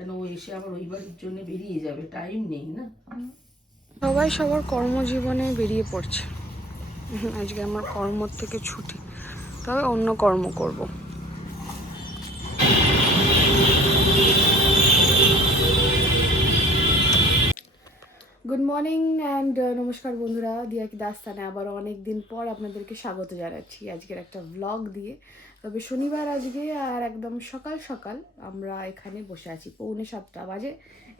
কেন ও এসে আবার ওই বাড়ির জন্য বেরিয়ে যাবে, টাইম নেই না। সবাই সবার কর্মজীবনে বেরিয়ে পড়ছে। আজকে আমার কর্মর থেকে ছুটি, তবে অন্য কর্ম করব। গুড মর্নিং অ্যান্ড নমস্কার বন্ধুরা, দিয়া কি দাস্তানে আবার অনেক দিন পর আপনাদেরকে স্বাগত জানাচ্ছি আজকের একটা ভ্লগ দিয়ে। তবে শনিবার আজকে, আর একদম সকাল সকাল আমরা এখানে বসে আছি, 6:45 বাজে।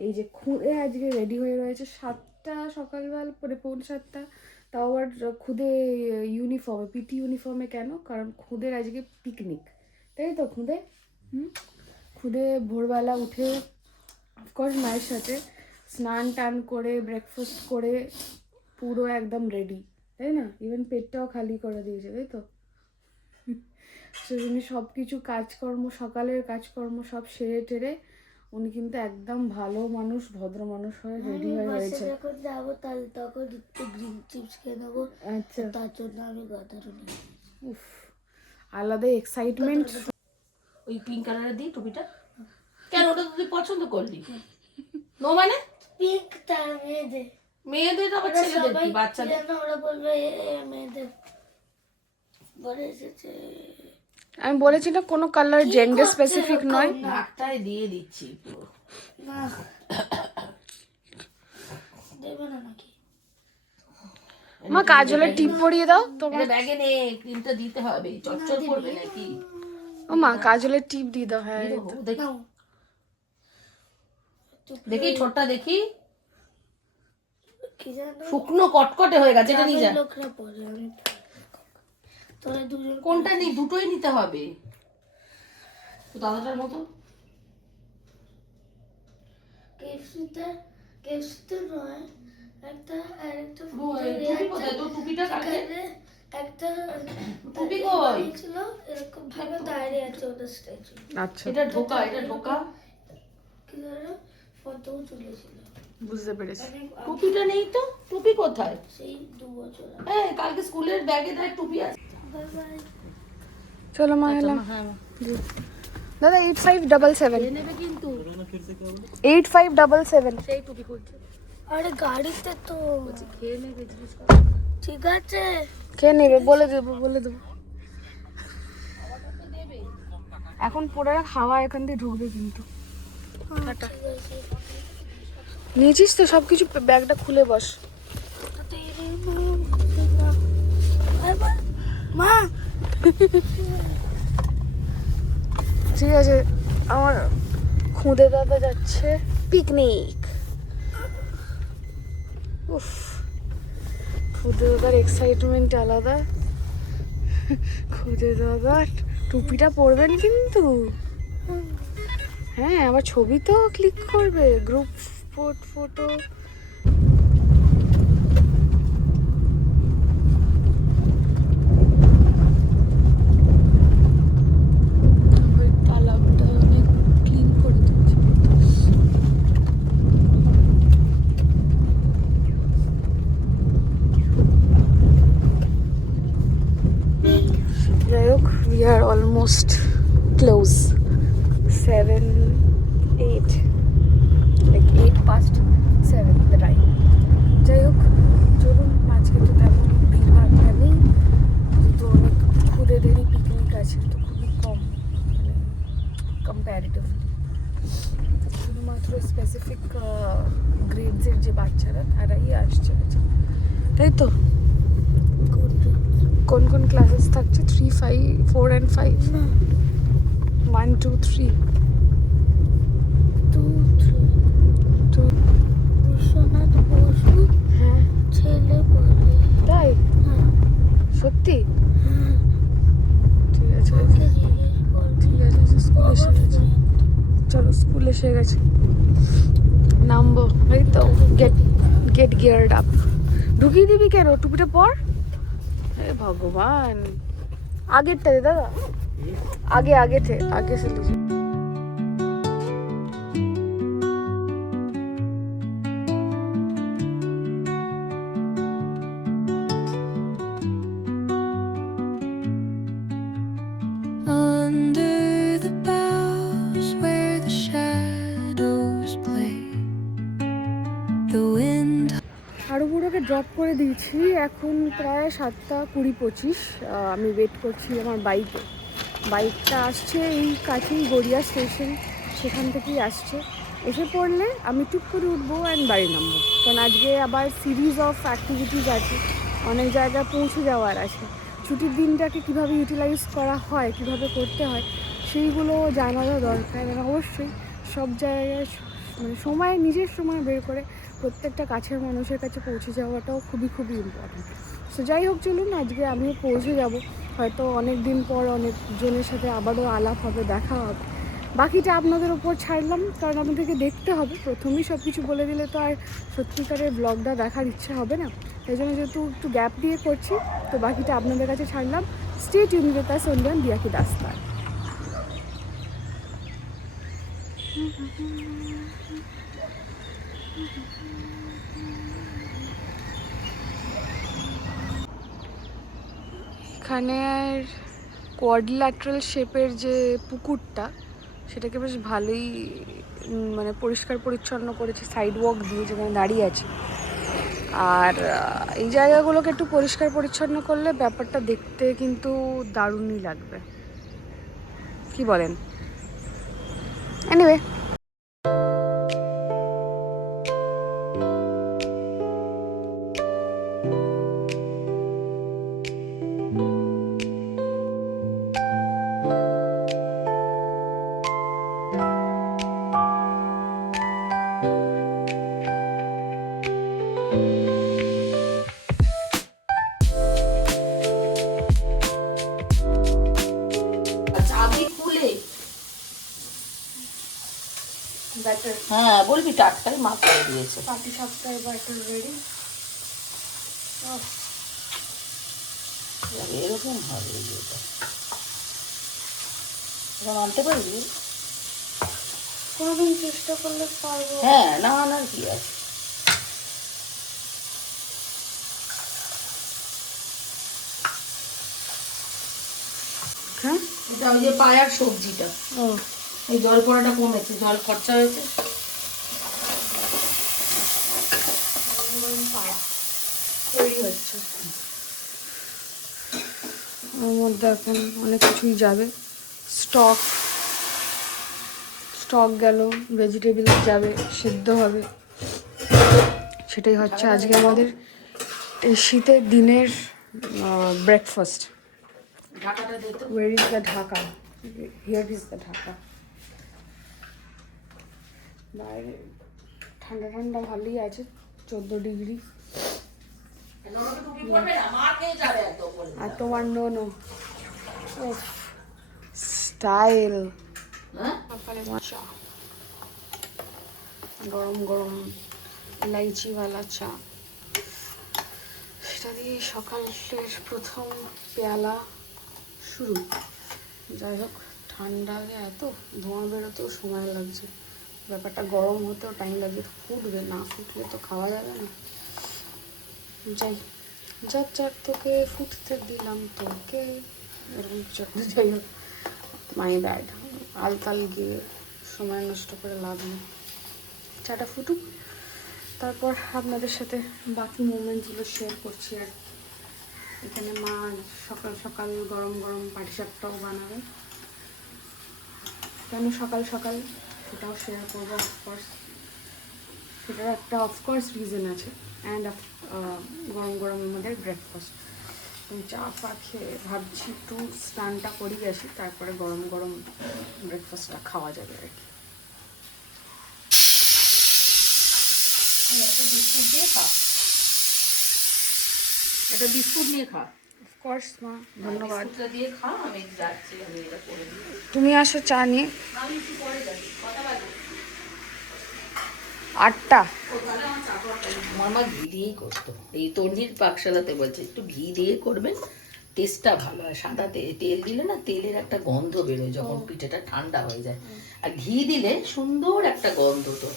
এই যে খুদে আজকে রেডি হয়ে রয়েছে 7টা সকালবেলা, পরে 6:45। তাও আবার খুদে ইউনিফর্মে, পিটি ইউনিফর্মে। কেন? কারণ খুদের আজকে পিকনিক, তাই তো খুদে? খুদে ভোরবেলা উঠে অফকোর্স মায়ের সাথে স্নান টান করে ব্রেকফাস্ট করে পুরো একদম রেডি, তাই না? ইভেন পেটটাও খালি করে দিয়েছে, তাই তো? উনি সব কিছু কাজকর্ম, সকালের কাজকর্ম সব সেরে টেরে উনি কিন্তু একদম ভালো মানুষ, ভদ্র মানুষ হয়ে রেডি হয়ে রয়েছে। যখন যাবো তাহলে তখন একটু গ্রিন চিপস খেয়ে নেবো। আচ্ছা, তার জন্য আমি গাদারও নিই। উফ, আলাদা এক্সাইটমেন্ট। ওই পিঙ্ক কালারের দিই টুপিটা, কেন ওটা তো তুই পছন্দ করলি? নো মানে পিঙ্কটা মেয়েদের, মেয়েদের আবার ছেলেদের কি, বাচ্চাদের? ওরা বলবে মেয়েদের পরে এসেছে। আমি বলেছি না কোনো কালার জেন্ডার স্পেসিফিক নয়। নাকটায় দিয়ে দিচ্ছি পুরো। না দেবে না নাকি? মা কাজলে টিপ পরিয়ে দাও তোমার ব্যাগে নে, ক্রিমটা দিতে হবে, চচ্চর করবে নাকি? ও মা কাজলে টিপ দিয়ে দাও। হ্যাঁ দেখি দেখি ঠোঁটটা দেখি, কি জানো শুকনো কটকটে হয়ে গেছে, এটা নিয়ে যা। লোকরা পরে আমি তোরা দুজন কোনটা নি? দুটোই নিতে হবে তো দাদাটার মতো। কেফসিতে নয়, একটা আরেকটা টুপি কোথায় তোর? টুপিটা কাটে। একটা টুপি কই? ছিল এরকম ভাবে দাঁড়িয়ে আছে ওটা স্ট্যাচু। আচ্ছা, এটা ঢোকা, এটা ঢোকা। কি ধরো ফটো তুলেছিল। বুঝতে পেরেছি। টুপিটা নেই তো, টুপি কোথায়? সেই 2 বছর আগে। হ্যাঁ কালকে স্কুলের ব্যাগে দেখ টুপি আছে। Bye bye. চলো মা এলাম। হ্যাঁ দাদা 8577 নেবে কিন্তু 8577। সেই টুপি খুলছে। আরে গাড়িতে তো খেয়ে নেবে জিনিস। ঠিক আছে। খেয়ে নেবে, বলে দেবো এখন পরে রাখ, হাওয়া এখান দিয়ে ঢুকবে কিন্তু। ঠিক আছে। নিয়েছিস তো সব কিছু? ব্যাগটা খুলে বস। মা ঠিক আছে, আমার খুদে দাদা যাচ্ছে পিকনিক। উফ, খুদে দাদার এক্সাইটমেন্ট আলাদা। খুদে দাদা টুপিটা পরবেন কিন্তু। হ্যাঁ, আবার ছবি তো ক্লিক করবে, গ্রুপ ফটো। তালাবটা অনেক ক্লিন করে দিচ্ছে। যাই হোক, we are almost close. 7, 8, like 8 past 7 the time. যাই হোক, চলুন। আজকে তো তেমন ভিড়ভাড়টা নেই, যেহেতু অনেক খুদেদেরই পিকনিক আছে, তো খুবই কম, মানে কম্প্যারিটিভলি। শুধুমাত্র স্পেসিফিক গ্রেডসের যে বাচ্চারা তারাই আসছে, তাই তো? কোন কোন ক্লাসেস থাকছে? 3, 5, 4 and 5? 1, 2, 3. 2, 3 2. বিশ্বনাথ বসু হ্যাঁ ছেলে বলে। তাই? হ্যাঁ সত্যি? হ্যাঁ ঠিক আছে, ওকে জিজ্ঞেস কর। ঠিক আছে, স্কুল এসে গেছে। চলো, স্কুল এসে গেছে, নামবো। এই তো গেট গিয়ার্ড আপ। ঢুকিয়ে দিবি কেন? টুপিটা পর। হে ভগবান, আগেরটা দে দাদা, আগে से लीजिए। Under the boughs where the shadows drop করে দিয়েছি, এখন প্রায় 7:20-25। আমি ওয়েট করছি আমার বাইকটা আসছে এই কাছেই গড়িয়া স্টেশন, সেখান থেকেই আসছে। এসে পড়লে আমি টুক করে উঠবো অ্যান্ড বাড়ি নামবো, কারণ আজকে আবার সিরিজ অফ অ্যাক্টিভিটিস আছে, অনেক জায়গায় পৌঁছে যাওয়ার আছে। ছুটির দিনটাকে কীভাবে ইউটিলাইজ করা হয়, কীভাবে করতে হয়, সেইগুলো জানারও দরকার। এবং অবশ্যই সব জায়গায় মানে সময়, নিজের সময় বের করে প্রত্যেকটা কাছের মানুষের কাছে পৌঁছে যাওয়াটাও খুবই খুবই ইম্পর্টেন্ট। সো যাই হোক, চলুন আজকে আমিও পৌঁছে যাব। হয়তো অনেক দিন পর অনেকজনের সাথে আবারও আলাপ হবে, দেখা হবে। বাকিটা আপনাদের ওপর ছাড়লাম, কারণ আপনাদেরকে দেখতে হবে। প্রথমেই সব কিছু বলে দিলে তো আর সত্যিকারের ব্লগটা দেখার ইচ্ছে হবে না। সেই জন্য যেহেতু একটু গ্যাপ দিয়ে করছি, তো বাকিটা আপনাদের কাছে ছাড়লাম। Stay tune with us on দিয়া কি দাস্তান। এখানে কোয়াড্রিল্যাটারাল শেপের যে পুকুরটা, সেটাকে বেশ ভালোই মানে পরিষ্কার পরিচ্ছন্ন করেছে সাইড ওয়াক দিয়ে, যেখানে দাঁড়িয়ে আছে। আর এই জায়গাগুলোকে একটু পরিষ্কার পরিচ্ছন্ন করলে ব্যাপারটা দেখতে কিন্তু দারুণই লাগবে, কি বলেন? এনিওয়ে, চাবি খুলে ব্যাটার হ্যাঁ বলবি টাটকাই মা করে দিয়েছে। পাটি সাপটার ব্যাটার রেডি। এরকম হবে এটা, এরকম আনতে পারবি? কোনোদিন চেষ্টা করলে পারবো। হ্যাঁ, না আনার কি আছে। হ্যাঁ, এটা ওই যে পায়ার সবজিটা, ও এই জল পড়াটা কমেছে, জল খরচা হয়েছে। তৈরি হচ্ছে। ওর মধ্যে এখন অনেক কিছুই যাবে। স্টক গেল, ভেজিটেবল যাবে, সিদ্ধ হবে। সেটাই হচ্ছে আজকে আমাদের এই শীতের দিনের ব্রেকফাস্ট। ঢাকাটা দে তো। Where is the dhaka? Here is the dhaka. বাইরে ঠান্ডা ঠান্ডা ভালোই আছে, 14 ডিগ্রি। আর তোমার নো স্টাইল। সকালে চা, গরম গরম ইলাইচিওয়ালা চা, সেটা দিয়ে সকালের প্রথম পেয়ালা শুরু। যাই হোক, ঠান্ডা এত ধোঁয়া বেরোতেও সময় লাগছে, ব্যাপারটা গরম হতেও টাইম লাগছে। ফুটবে, না ফুটলে তো খাওয়া যাবে না। যার তোকে ফুটতে দিলাম তোকে, এরকম কিছু একটা। যাই হোক, মাই ব্যাড, আলতাল গিয়ে সময় নষ্ট করে লাভ নেই। চাটা ফুটুক, তারপর আপনাদের সাথে বাকি মোমেন্টসগুলো শেয়ার করছি। আর এখানে মা সকাল সকাল গরম গরম পাটিসাপটাও বানাবে। কেন সকাল সকাল সেটাও শেয়ার করবো। অফকোর্স সেটার একটা অফকোর্স রিজন আছে। অ্যান্ড গরম গরম আমাদের ব্রেকফাস্ট। চা ফা খেয়ে ভাবছি একটু স্নানটা করিয়ে আসি, তারপরে গরম গরম ব্রেকফাস্টটা খাওয়া যাবে আর কি। এটা বিস্কুট নিয়ে খা। অফকোর্স মা, ধন্যবাদ। বিস্কুটটা দিয়ে খা, আমি যাচ্ছি, আমি এটা করে দিই। তুমি আসো চা নিয়ে। আমি একটু পরে যাচ্ছি, কটা বাজে? 8টা। আমার মা ঘি দিয়েই করতো, এই তন্ডির পাকশালাতে বলছে একটু ঘি দিয়ে করবেন, টেস্টটা ভালো হয়। সাদা তেল দিলে না, তেলের একটা গন্ধ বেরোয় যখন পিঠেটা ঠান্ডা হয়ে যায়, আর ঘি দিলে সুন্দর একটা গন্ধ। তো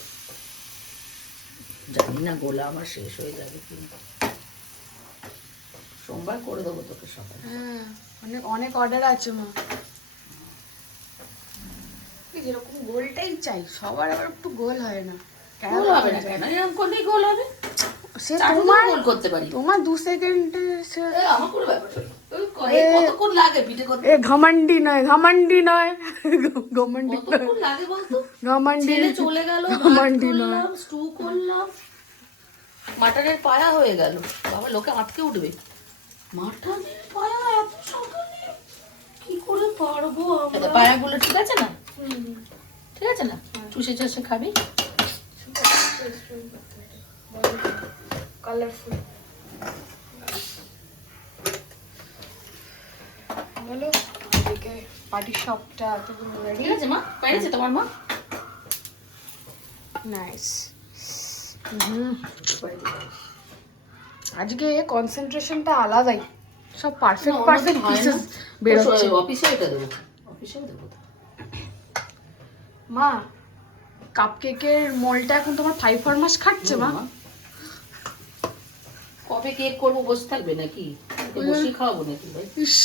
জানি না গোলা আমার শেষ হয়ে যাবে কিন্তু, সোমবার করে দেবো তোকে সকালে। হ্যাঁ, অনেক অনেক অর্ডার আছে মা। যেরকম গোলটাই চাই, সবার আবার একটু গোল হয় না। গোল হবে না কেন? এরকম করলেই গোল হবে। সে চাটুকেও তোমার গোল করতে পারি। তোমার 2 সেকেন্ডে আমার কোনো ব্যাপার না। কতক্ষণ লাগে পিঠে করতে? ঘমন্ডি নয় ঘমন্ডি নয় ঘমন্ডি কতক্ষণ লাগে বলতো? ঘমন্ডি ছেলে চলে গেল, ভাত ঘমন্ডি নয়। করলাম, স্টু করলাম, মাটনের পায়া হয়ে গেল। বাবা লোকে আটকে উঠবে। মাটনের পায়া এত সকালে কি করে পারবো আমরা? পায়াগুলো ঠিক আছে না? ঠিক আছে না? চুষে চুষে খাবি? কালারফুল বলো এদিকে পার্টি শপটা এতগুলো রেডি ঠিক আছে মা? পেরেছে তোমার মা? নাইস আজকে কনসেন্ট্রেশনটা আলাদাই, সব পারফেক্ট পারফেক্ট পিসেস বেরোচ্ছে। অফিসে এটা দেবো, অফিসেও দেবো। মা কাপকেকের মলটা এখন তোমার 5 মাস খাচ্ছে মা। কবে কেক করবো বসে থাকবে নাকি? বসে খাওয়াবো নাকি ভাই? ইস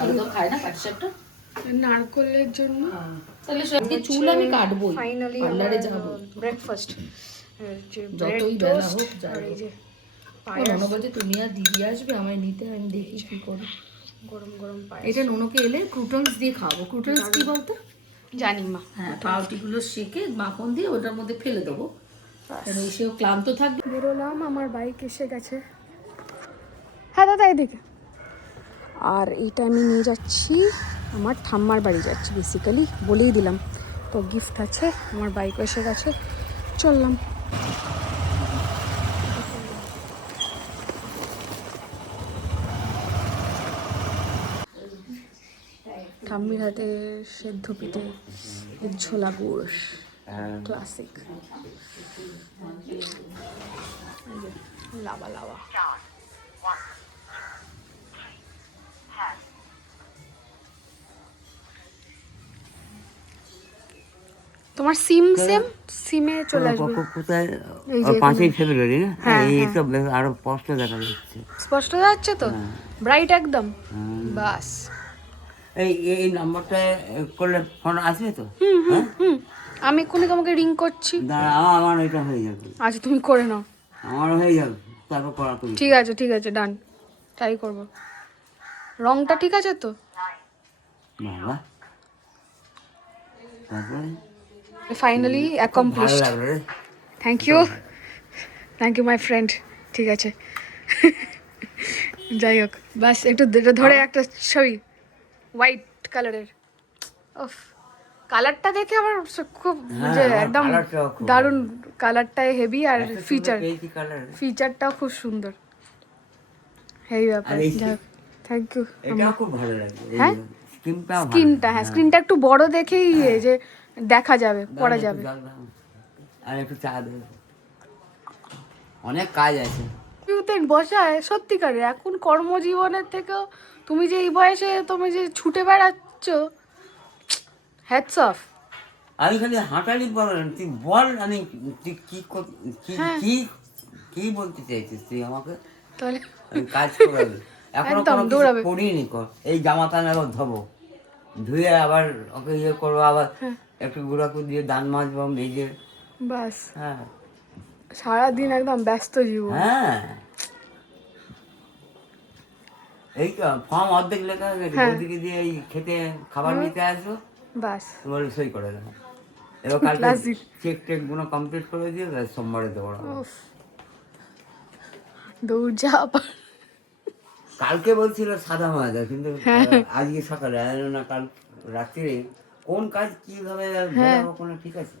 আমি তো খাই না পাটিসাপটা। নারকলের জন্য তাহলে সত্যি চুল আমি কাটবোই, ফাইনালি পার্লারে যাবো। ব্রেকফাস্ট যতই বেলা হোক যাই এই যে নোনো বলছে তুমি আর দিদি আসবে আমায় নিতে, আমি দেখি কি করি। গরম গরম পায়েস এটা নোনোকে এলে ক্রুটনস দিয়ে খাবো। ক্রুটনস কি বলতো? জানি মা। হ্যাঁ, পাউরুটিগুলো সেকে মাখন দিয়ে ওটার মধ্যে ফেলে দেবো, কারণ ওই সেও ক্লান্ত থাকবে। বেরোলাম, আমার বাইক এসে গেছে। হ্যাঁ দাদা এদিকে। আর এইটা আমি নিয়ে যাচ্ছি আমার ঠাম্মার বাড়ি যাচ্ছি, বেসিক্যালি বলেই দিলাম। তো গিফট আছে, আমার বাইক এসে গেছে, চললাম। ঠাম্মির হাতে সেদ্ধ পিঠে, ছোলা গুড়, ক্লাসিক। Lava lava. তোমার সিম সিমে চলে আসবে। কোথায়? এই যে 5ই ফেব্রুয়ারি না? হ্যাঁ, এই তো আরো স্পষ্ট দেখা যাচ্ছে। স্পষ্ট যাচ্ছে তো, ব্রাইট একদম। বাস এই এই নাম্বারটা করলে ফোন আসবে তো? হুম আমি এক্ষুনি তোমাকে রিং করছি। দাঁড়া, আমার এটা হয়ে যাবে, আচ্ছা তুমি করে নাও। আমার হয়ে যাবে, তারপর করা তুমি। ঠিক আছে ডান, ট্রাই করবো। রংটা ঠিক আছে তো? বাবা, তারপরে ফাইনালি ভালো অ্যাকমপ্লিশড। লাগলো রে। Thank you my friend. ঠিক আছে যাই হোক, বাস একটু ধরে একটা ছবি হোয়াইট কালারের। ওফ, কালারটা দেখে আমার খুব যে একদম কালারটাও খুব দারুণ, কালারটাই হেভি আর এত সুন্দর ফিচার পেয়েছি কালার। ফিচারটাও খুব সুন্দর। এই ব্যাপার, আর এই যাই হোক থ্যাংক ইউ। এটা খুব ভালো লাগে। হ্যাঁ? স্কিনটা স্ক্রিনটা, হ্যাঁ স্ক্রিনটা একটু বড় দেখেই যে দেখা যাবে, পড়া যাবে। আর একটু চা দেবে, অনেক কাজ আছে। বসায় সত্যিকারে এখন কর্মজীবনের থেকেও তুমি যে এই বয়সে তুমি যে ছুটে বেড়াচ্ছ, হ্যাটস অফ। আমি খালি হাঁটালি বল, তুই বল, আমি তুই কি হ্যাঁ। কি কি বলতে চাইছিস তুই আমাকে? তাহলে আমি কাজ করাবি, এখনো একদম কোনো কিছু দৌড়াবে। করিনি। এই জামা টান আবার ধোবো, ধুয়ে আবার ওকে ইয়ে করবো, আবার একটু গুঁড়াকু দিয়ে দান মাজবো মেজে। বাস হ্যাঁ সারাদিন একদম ব্যস্ত জীবন। হ্যাঁ, এই তো ফর্ম অর্ধেক লেখা হয়ে গেছে, ওদিকে দিয়ে এই খেতে খাবার নিতে আসবো, বাস বলে সই করে দেবো। এবার কালকে Classic. চেক টেক গুলো কমপ্লিট করে দিয়ে সোমবারে দেবো। উফ, দৌড়ঝাঁপ। কালকে বলছিল সাদা মাজা, কিন্তু আজকে সকালে না, কাল রাত্রে কোন কাজ কিভাবে বেরোবো কোনো ঠিক আছে?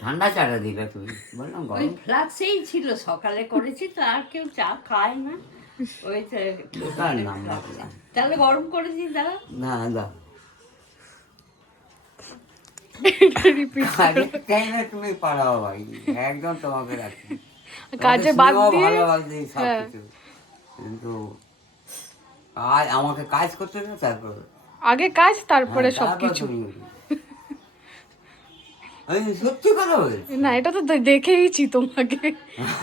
ঠান্ডা চাটা দিলে তুমি, বললাম ওই গরম। ফ্লাক্সেই ছিল, সকালে করেছি তো, আর কেউ চা খায় না। ওই কার নাম রাখলাম? তাহলে গরম করেছি, দাঁড়া। না দাও, রিপিট টাইমে তুমি পারাও ভাই, একদম তোমাকে রাখি। কাজে বাদ দিয়ে ভালোবাসি সব কিছু, কিন্তু আমাকে কাজ করতে না, তারপর আগে কাজ তারপরে সবকিছু। আমি সত্যি কথা বলছি, না এটা তো দেখেইছি তোমাকে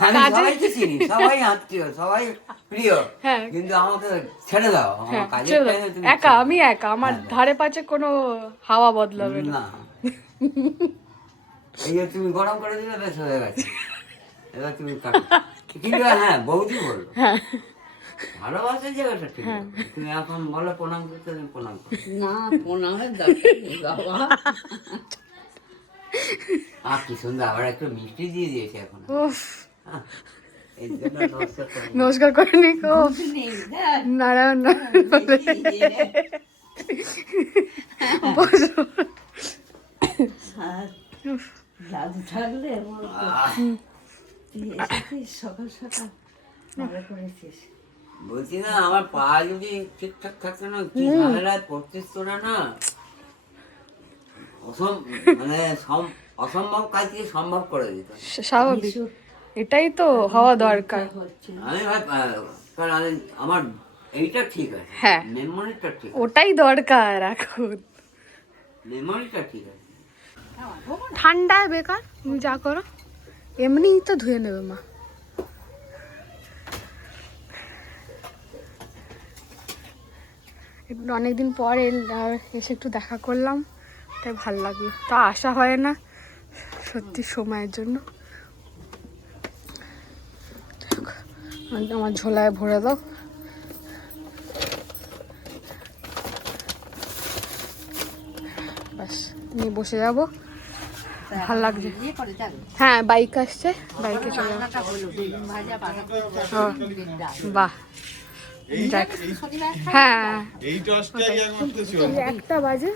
আমি কাজে। সবাইকে চিনি, সবাই আত্মীয়, সবাই প্রিয়, হ্যাঁ। কিন্তু আমাকে ছেড়ে দাও, আমার হ্যাঁ কাজের চলো, টাইমে তুমি একা আমি একা, আমার ধারে পাশে কোনো হাওয়া বদলাবে না। না। এই যে তুমি গরম করে দিলে বেশ হয়ে গেছে, এবার তুমি কাটো। কিন্তু হ্যাঁ বৌদি বললো ভালোবাসার জায়গাটা ঠিক আছে। তুমি এখন বলো প্রণাম করতে, তুমি প্রণাম করো। না প্রণামের দরকার নেই বাবা। কি সুন্দর, আবার একটু মিষ্টি দিয়ে দিয়েছে এখন। উফ, এই জন্য নমস্কার করে নিই। নমস্কার করে নি গো। নেই দেখ, নারায়ণ আর দাদু থাকলে আমার তুই এসেছিস সকাল সকাল, ভালো করেছিস। বলছি না, আমার পা যদি ঠিকঠাক থাকতো না, কি ঝামেলায় পড়তিস তোরা না। মানে অসম্ভব কাজকে সম্ভব করে দিত। স্বাভাবিক, এটাই তো হওয়া দরকার। হচ্ছে আমি ভাই কারণ আমার এইটা ঠিক আছে, হ্যাঁ। মেমোরিটা ঠিক আছে, ওটাই দরকার এখন। মেমোরিটা ঠিক আছে। ঠান্ডায় বেকার তুমি যা করো, এমনিই তো ধুয়ে নেবে মা। একটু অনেকদিন পর এসে একটু দেখা করলাম, তাই ভাল লাগলো। তা আসা হয় না সত্যি সময়ের জন্য। আমার ঝোলায় ভরে দাও। ব্যাস নিয়ে বসে যাবো, ভাল লাগছে। ইয়ে করে যাক, হ্যাঁ বাইক আসছে, বাইকে চলে যাবো। রান্নাটা হলো বেগুন ভাজা বাঁধাকপি হ্যাঁ। ডাল। বাহ, যাক। শনিবার হ্যাঁ এই টসটাই একমাত্র ছিল। এই 1টা বাজে,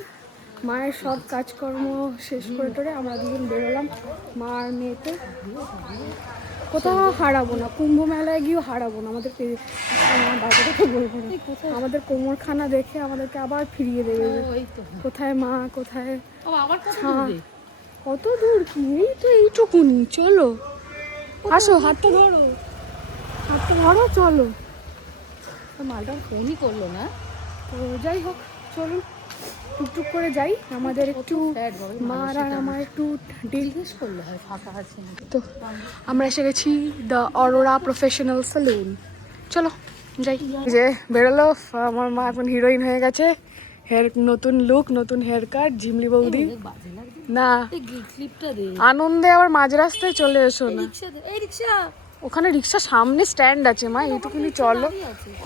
মায়ের সব কাজকর্ম শেষ করে টোরে আমরা দুজন বেরোলাম মা আর মেয়েতে। কোথাও হারাবো না, কুম্ভ মেলায় গিয়েও হারাবো না। আমাদের বাচ্চাটাকে বলবো না, আমাদের কোমরখানা দেখে আমাদেরকে আবার ফিরিয়ে দেবে যে কোথায় মা, কোথায় কত দূর কি, এই তো এইটুকুনি। চলো আসো, হাতটা ধরো, হাতটা ধরো, চলো। মালটা ফোনই করলো না। তো যাই হোক, চলুন টুকটুক করে যাই। আমাদের একটু মার আর আমার একটু জিজ্ঞেস করলে হয় ফাঁকা আছে। তো আমরা এসে গেছি দ্য অরোরা প্রফেশনাল সেলুন। চলো যাই। যে বেরোলো, আমার মা এখন হিরোইন হয়ে গেছে। নতুন লুক, নতুন হেয়ার কাট, ঝিমলি বৌদি। না আনন্দে আবার মাঝ রাস্তায় চলে এসো না। ওখানে রিক্সা সামনে স্ট্যান্ড আছে মা, এইটুকুনি চলো।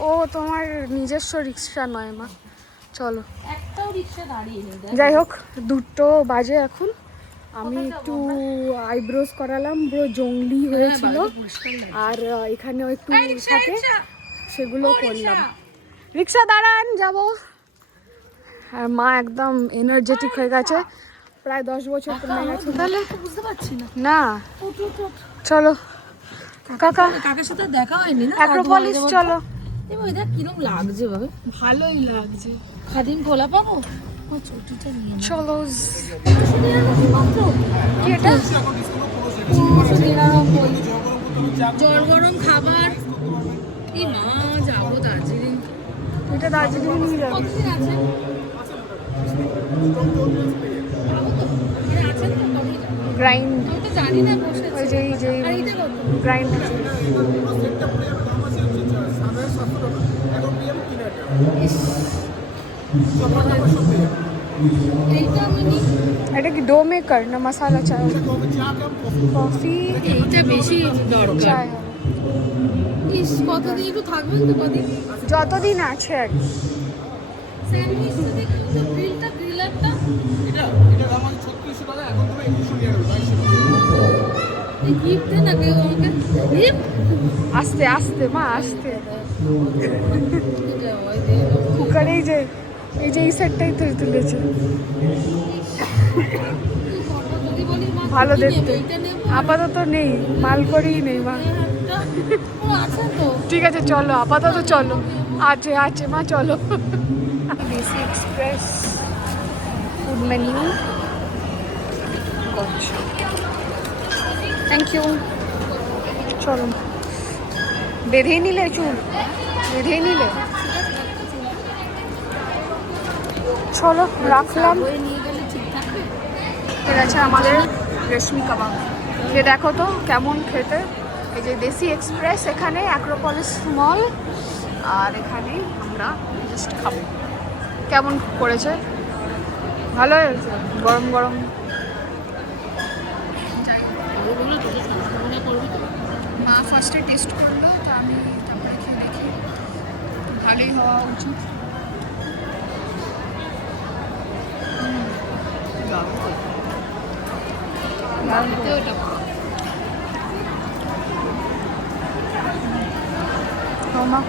ও তোমার নিজস্ব রিক্সা নয় মা, চলো। যাই হোক 2টো বাজে এখন। আমি একটু আইব্রোজ করালাম, পুরো জংলি হয়েছিল। আর এখানেও একটু থাকে, সেগুলো করলাম। রিক্সা দাঁড়ান, যাবো। আর মা একদম এনার্জেটিক হয়ে গেছে, প্রায় 10 বছর কমে গেছে। তাহলে বুঝতে পারছি না। চলো কাকা, কাকার সাথে দেখা হয়নি না, অ্যাক্রোপলিস চলো। এবার দেখ কিরকম লাগছে ভাবে, ভালোই লাগছে। খাদিম খোলা পাবো। ও চটিটা নিয়ে চলো। কি এটা? 1599 জল গরম খাবার। এই মা যাবো দার্জিলিং। এটা দার্জিলিং নিয়ে যাবো। কতদিন আছে? গ্রাইন্ড, আমি তো জানি না, বসে ওই যে এই যে গ্রাইন্ড। এইটা আমি নিই। এটা কি ডো মেকার না মশালা চায়? কফি, এইটা বেশি দরকার। চায়। ইস, কতদিন একটু থাকবেন তো, কদিন যতদিন আছে আর কি। স্যান্ডউইচটা দেখুন তো, গ্রিলটা, গ্রিলারটা এই গিফট দে না কেউ আমাকে। গিফট আস্তে আস্তে মা, আস্তে। কুকার এই যে এই সেটটাই তুলেছে। যদি বলি মা ভালো কি দেখতে। নেবে? এইটা নেবো, আপাতত নেই, মাল করেই নেই মা। একটা ও আছে তো। ঠিক আছে চলো, আপাতত চলো। আছে আছে মা, চলো। Desi express food menu. Thank you. চলো, বেঁধেই নিলে চুল, বেঁধেই নিলে। চলো রাখলাম। ঠিক আছে, আমাদের রেশমি কাবাব খেয়ে দেখো তো কেমন খেতে। এই যে দেশি এক্সপ্রেস, এখানে অ্যাক্রোপলিস মল, আর এখানে আমরা জাস্ট খাবো। কেমন করেছে? ভালো হয়েছে, গরম গরম। বলে তোকে সংশোধন করবি তো। মা ফার্স্টে টেস্ট করলো, তো আমি তারপরে খেয়ে দেখি, তো ভালোই হওয়া উচিত। মা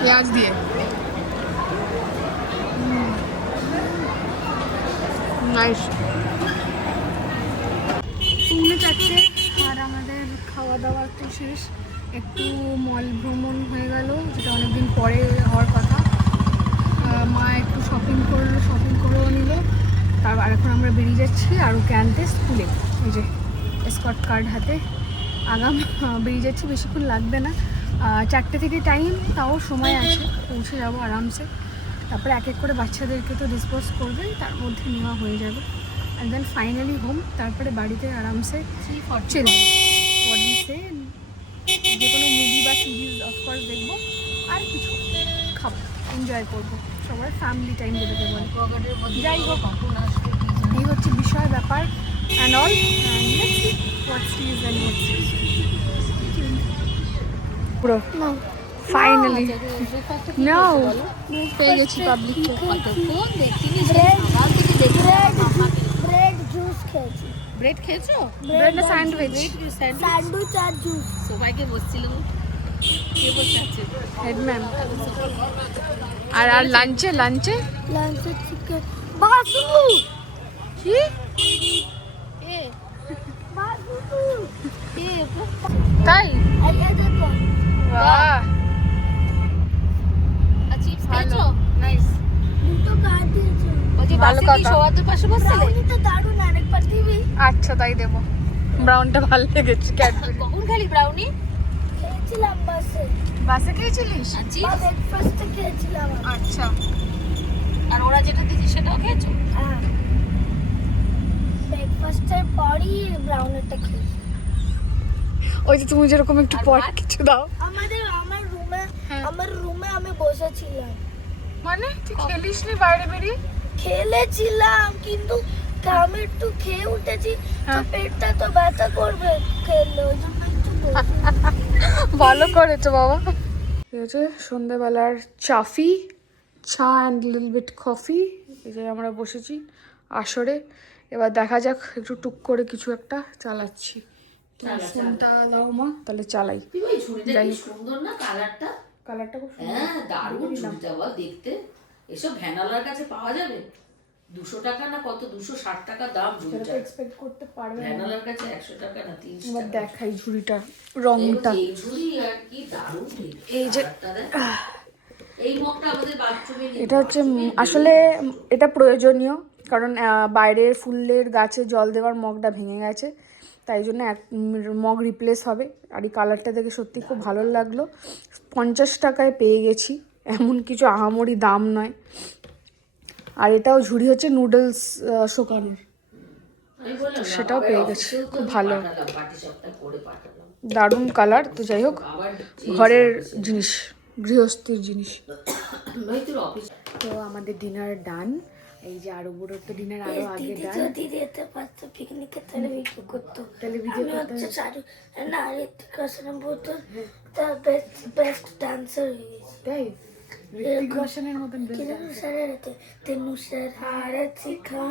পেঁয়াজ দিয়ে নাইস। 4:04 আর আমাদের খাওয়া দাওয়া তো শেষ। একটু মল ভ্রমণ হয়ে গেল, যেটা অনেকদিন পরে হওয়ার কথা। মা একটু শপিং করেও নিল। তারপর এখন আমরা বেরিয়ে যাচ্ছি আর ওকে আনতে স্কুলে। এই যে এসকর্ট কার্ড হাতে আগাম বেরিয়ে যাচ্ছি, বেশিক্ষণ লাগবে না। 4টে থেকে টাইম, তাও সময় আছে, পৌঁছে যাবো আরামসে। তারপরে এক এক করে বাচ্চাদেরকে তো ডিসপোজ করবে, তার মধ্যে নেওয়া হয়ে যাবে। অ্যান্ড দেন ফাইনালি হোম, তারপরে বাড়িতে আরামসে চিল বডিসে যে কোনো মুভি বা সিরিজ অফকোর্স দেখবো, আর কিছু খাবো, এনজয় করবো, সবার ফ্যামিলি টাইম যেটাকে বলে। যাই হোক, এই হচ্ছে বিষয় ব্যাপার অ্যান্ড অল। পুরো ফাইনালি নাও পেয়ে গেছি পাবলিক। ব্রেড জুস খেয়েছি। ব্রেড খেয়েছো? ব্রেড না স্যান্ডউইচ? স্যান্ডউইচ আর জুস। সবাইকে বসছিল, কে বসে আছে? হেডম্যান। আর লাঞ্চে লাঞ্চে চিকেন বাসু। কি বাসু তাই? এই দেখো বাহ, আর চিপস খেয়েছো? নাইস। দুটো কার্ড দিয়েছো। ওই যে ভালো বাসে কি কথা। সবার তো পাশে বসছিলে? ব্রাউনিটা দারুণ, আরেকবার দিবি? আচ্ছা তাই দেবো। ব্রাউনটা ভালো লেগেছে। ক্যাডবেরি কখন খালি ব্রাউনি খেয়েছিলাম বাসে, বাসে খেয়েছিলিস? আর বা চিপস? ব্রেকফাস্টে খেয়েছিলাম। আচ্ছা, আর ওরা যেটা দিয়েছে সেটাও খেয়েছো? হ্যাঁ, ব্রেকফাস্টের পরই ব্রাউনিটা খেয়েছি। ওই যে তুমি যেরকম একটু আর পর ভাত? কিছু দাও। আমার রুমে আমি বসেছিলাম, মানে তুই খেলিস নি বাইরে বেরিয়ে? খেলেছিলাম, কিন্তু আমি একটু খেয়ে উঠেছি, তো হ্যাঁ। পেটটা তো ব্যথা করবে খেলে, ওই জন্য একটু বসে। ভালো করেছো বাবা। এই হচ্ছে সন্ধ্যাবেলার চাফি, চা অ্যান্ড লিটল বিট কফি। এই যে আমরা বসেছি আসরে, এবার দেখা যাক, একটু টুক করে কিছু একটা চালাচ্ছি। ফোনটা দাও মা, তাহলে চালাই। তুই ওই ঝুড়িটা যাই কি হোক। সুন্দর না কালারটা? কালারটা খুব সুন্দর। হ্যাঁ দারুণ ঝুড়িটা বল দেখতে। এসব ভ্যানালার কাছে পাওয়া যাবে? 200 টাকা না কত, 260 টাকা দাম সেটা ঝুড়িটা। তো এক্সপেক্ট করতে পারবে না। ভ্যানালার কাছে 100 টাকা না 30 এবার টাকা। দেখাই ঝুড়িটা, রংটা। এই ঝুড়ি আর কি দারুণ দেখতে। এই যে কালারটা দেখ। এই মগটা আমাদের বাথরুমে এটা হচ্ছে আসলে এটা প্রয়োজনীয়, কারণ বাইরের ফুলের গাছে জল দেওয়ার মগটা ভেঙে গেছে, তাই জন্য এক মগ রিপ্লেস হবে। আর এই কালারটা দেখে সত্যি খুব ভালো লাগলো। 50 টাকায় পেয়ে গেছি, এমন কিছু আহামরি দাম নয়। আর এটাও ঝুড়ি হচ্ছে নুডলস শোকানোর, আমি বললাম না, সেটাও বাবার পেয়ে গেছি, অফিসেও তো খুব আমি ভালো। পাঠালাম, পাটিসাপটা করে পাঠালাম। দারুণ কালার। তো যাই হোক, আবার ঘরের জিনিস, গৃহস্থীর জিনিস। ভাই তোর অফিস তো আমাদের ডিনার ডান। এই যে আরো বড় তো ডিনার আরো আগে দিদি ডান। যদি যেতে পারতো পিকনিকে, তাহলে ভিডিও করতো। তাহলে ভিডিও আমি করতে হচ্ছে শাহরুখ না, ঋতিক রোশনের বলতো তার বেস্ট ডান্সার হয়ে গেছে। তাই ঋতিক রোশনের মতন বেশ কিরণ স্যারের তেনু স্যার হারে শিখা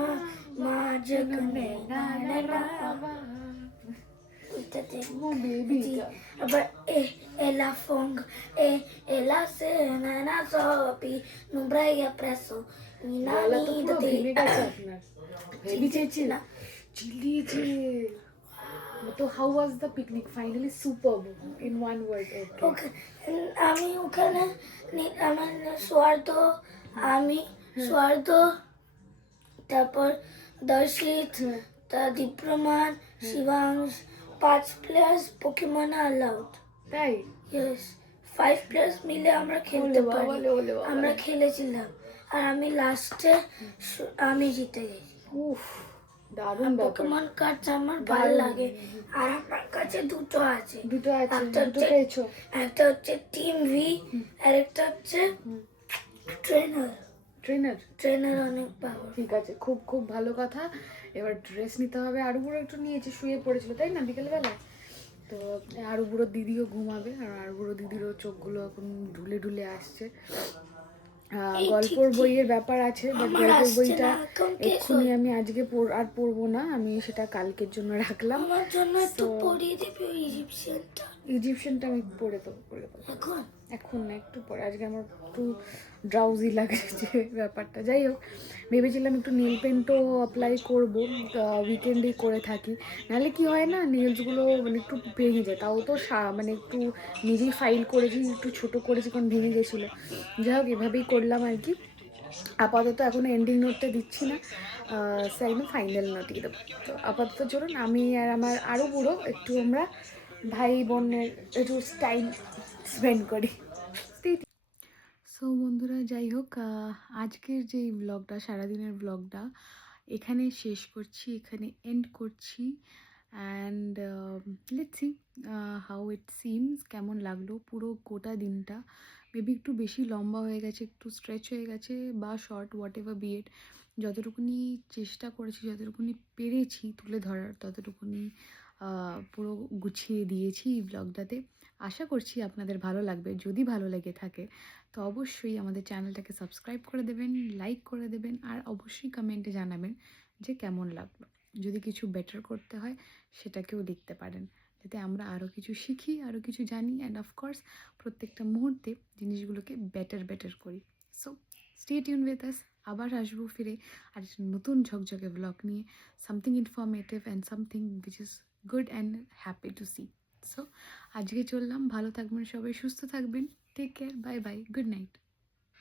মা জগনে না না না ওইটাতে বেবি। আবার ela fong ela se na na sopi no braia presso গলা তো ni পুরো de ভেঙে গেছে আপনার। হেভি চেয়েছি না চিলিয়েছে। তো how was the picnic? Finally superb in one word. Okay, আমি ওখানে আমার স্বার্থ, আমি স্বার্থ, তারপর Darshit, Dipraman, Shivansh, 5 players Pokemon allowed. তাই? ইয়েস, 5 প্লেয়ার্স মিলে আমরা খেলতে পারি। আমরা খেলেছিলাম, আর আমি লাস্টে আমি জিতে গেছি। উফ, দারুণ ব্যাপার। পোকেমন কার্ড আমার ভালো লাগে, আর আমার কাছে দুটো আছে। দুটো আছে, একটা দুটো হচ্ছে- পেয়েছো? একটা হচ্ছে টিম ভি, আর একটা হচ্ছে ট্রেনার। ট্রেনের অনেক পাওয়ার। ঠিক আছে, খুব খুব ভালো কথা। এবার ড্রেস নিতে হবে। আরু বুড়ো একটু নিয়েছে, শুয়ে পড়েছিল তাই না বিকেলবেলায়। তো আরু বুড়োর দিদিও ঘুমাবে, আর আরু বুড়ো দিদিরও চোখগুলো এখন ঢুলে ঢুলে আসছে। গল্পর বইয়ের ব্যাপার আছে, বাট গল্পের বইটা এক্ষুনি আমি আজকে আর পড়বো না, আমি সেটা কালকের জন্য রাখলাম। আমার জন্য একটু পড়িয়ে দিবি ওই ইজিপশিয়ানটা। ইজিপশিয়ানটা আমি পড়ে দেবো এখন এখন না, একটু পরে। আজকে আমার একটু ড্রাউজি লাগছে ব্যাপারটা। যাই হোক, ভেবেছিলাম একটু নেল পেন্টও অ্যাপ্লাই করবো, উইকেন্ডে করে থাকি। নাহলে কি হয় না, নেলসগুলো মানে একটু ভেঙে যায়। তাও তো মানে একটু নিজেই ফাইল করেছি, একটু ছোট করেছি কারণ ভেঙে গেছিলো। যাই হোক, এভাবেই করলাম আর কি। আপাতত এখন এন্ডিং নোটটা দিচ্ছি না, একদম ফাইনাল নোটই দেবো। তো আপাতত চলুন আমি আর আমার আরও বুড়ো একটু আমরা ভাই বোনের একটু টাইম স্পেন্ড করি। সো বন্ধুরা, যাই হোক, আজকের যেই ব্লগটা, সারাদিনের ব্লগটা এখানে শেষ করছি, এখানে এন্ড করছি। And let's see how it seems, কেমন লাগলো পুরো গোটা দিনটা। মেবি একটু বেশি লম্বা হয়ে গেছে, একটু স্ট্রেচ হয়ে গেছে, বা শর্ট, হোয়াট এভার বিএড। যতটুকুনি চেষ্টা করেছি, যতটুকুনি পেরেছি তুলে ধরার, ততটুকুনি পুরো গুছিয়ে দিয়েছি এই ব্লগটাতে। আশা করছি আপনাদের ভালো লাগবে। যদি ভালো লেগে থাকে তো অবশ্যই আমাদের চ্যানেলটাকে সাবস্ক্রাইব করে দেবেন, লাইক করে দেবেন, আর অবশ্যই কমেন্টে জানাবেন যে কেমন লাগলো। যদি কিছু বেটার করতে হয় সেটাকেও লিখতে পারেন, যাতে আমরা আরও কিছু শিখি, আরও কিছু জানি, অ্যান্ড অফকোর্স প্রত্যেকটা মুহূর্তে জিনিসগুলোকে বেটার করি। So stay tune with us. আবার আসবো ফিরে আর একটা নতুন ঝকঝকে ব্লগ নিয়ে, something informative and something which is good and happy to see. So আজকে চললাম, ভালো থাকবেন সবাই, সুস্থ থাকবেন, take care, bye bye, good night.